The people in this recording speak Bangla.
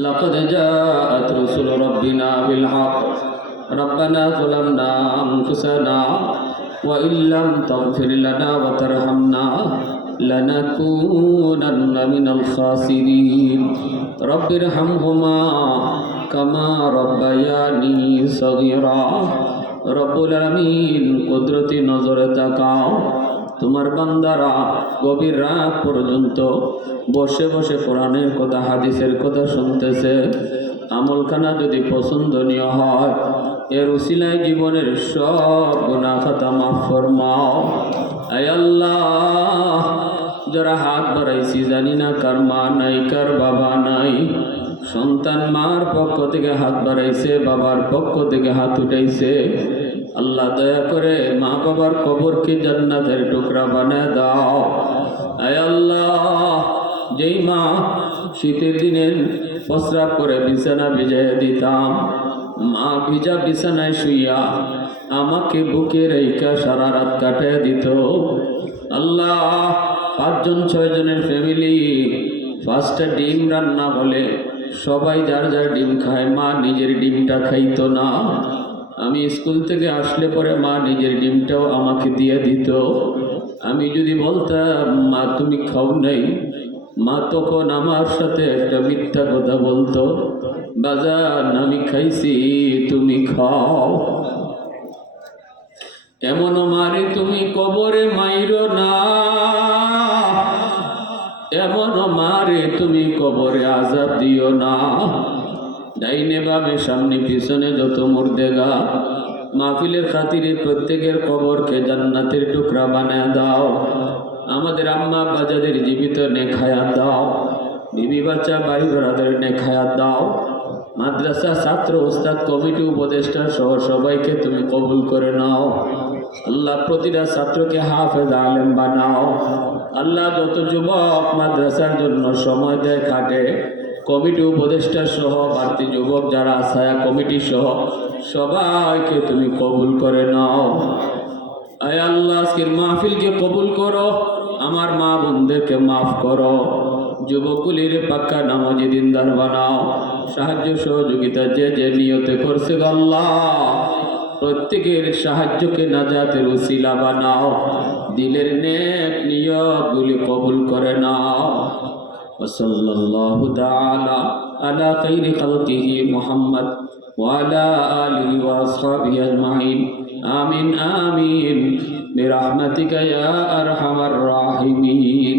لقد جاءت رسل ربنا بالحق ربنا ظلمنا أنفسنا وإن لم تغفر لنا وترحمنا لنكونن من الخاسرين رب ارحمهما كما ربياني صغيرا রব্বুল আলামিন কুদরতি নজরে তাকাও, তোমার বান্দারা গভীর রাত পর্যন্ত বসে বসে কোরআনের কথা হাদিসের কথা শুনতেছে। আমলখানা যদি পছন্দনীয় হয় এর উসিলায় জীবনের সব গুনাহ খাতা মাফ ফরমাও। আয় আল্লাহ, যারা হাত বাড়াইছি জানি না কার মা নাই কার বাবা নাই, সন্তান মার পক্ষ থেকে হাত বাড়াইছে, বাবার পক্ষ থেকে হাত উঠাইছে। আল্লাহ দয়া করে মা বাবার কবরকে জান্নাতের টুকরা বানায় দাও। আয় আল্লাহ, যেই মা শীতের দিনে প্রস্রাব করে বিছানা ভিজাইয়া দিতাম, মা ভিজা বিছানায় শুইয়া আমাকে বুকে রেখা সারা রাত কাটাইয়া দিত। আল্লাহ, 5 জন 6 জনের ফ্যামিলি, 5টা ডিম রান্না হলে সবাই যার যার ডিম খায়, মা নিজের ডিমটা খাইতো না। আমি স্কুল থেকে আসলে পরে মা নিজের ডিমটাও আমাকে দিয়ে দিত। আমি যদি বলতাম মা তুমি খাও নাই, মা তখন আমার সাথে একটা মিথ্যা কথা বলতো, বাজান আমি খাইছি তুমি খাও। এমনও মারে তুমি কবরে মাইরো না, এমনও মারে তুমি কবরে আযাব দিও না। ডাইনে বামে সামনে পিছনে যত মুর্দেগা, মাহফিলের খাতিরে প্রত্যেকের কবরকে জান্নাতের টুকরা বানায় দাও। আমাদের আম্মা বাজাদের জীবিত নেখায়া দাও, বিবি বাচ্চা ভাই ব্রাদার নেখায়া দাও। মাদ্রাসা ছাত্র ওস্তাদ কমিটি উপদেষ্টা সহ সবাইকে তুমি কবুল করে নাও। আল্লাহ, প্রতিটা ছাত্রকে হাফেজ আলেম বানাও। আল্লাহ, যত যুবক মাদ্রাসার জন্য সময় দেয় খাটে, কমিটি উপদেষ্টা সহ বাড়তি যুবক যারা ছায়া কমিটি সহ সবাইকে তুমি কবুল করে নাও। আয় আল্লাহ, আজকের মাহফিলকে কবুল করো, আমার মা বোনদেরকে মাফ করো, যুবকগুলির পাক্কা নামাজি দিনদার বানাও। সাহায্য সহযোগিতা যে যে নিয়তে করছে আল্লাহ, প্রত্যেকের সাহায্যকে নাজাতের উসিলা বানাও। দিলের নেক নিয়তগুলি কবুল করে নাও। ওয়াসাল্লাল্লাহু তাআলা আলা খাইরি খালকিহি মুহাম্মদ ওয়া আলা আলিহি ওয়া আসহাবিহি আজমাইন। আমিন আমিন বিরহমাতিকা ইয়া আরহামার রাহিমিন।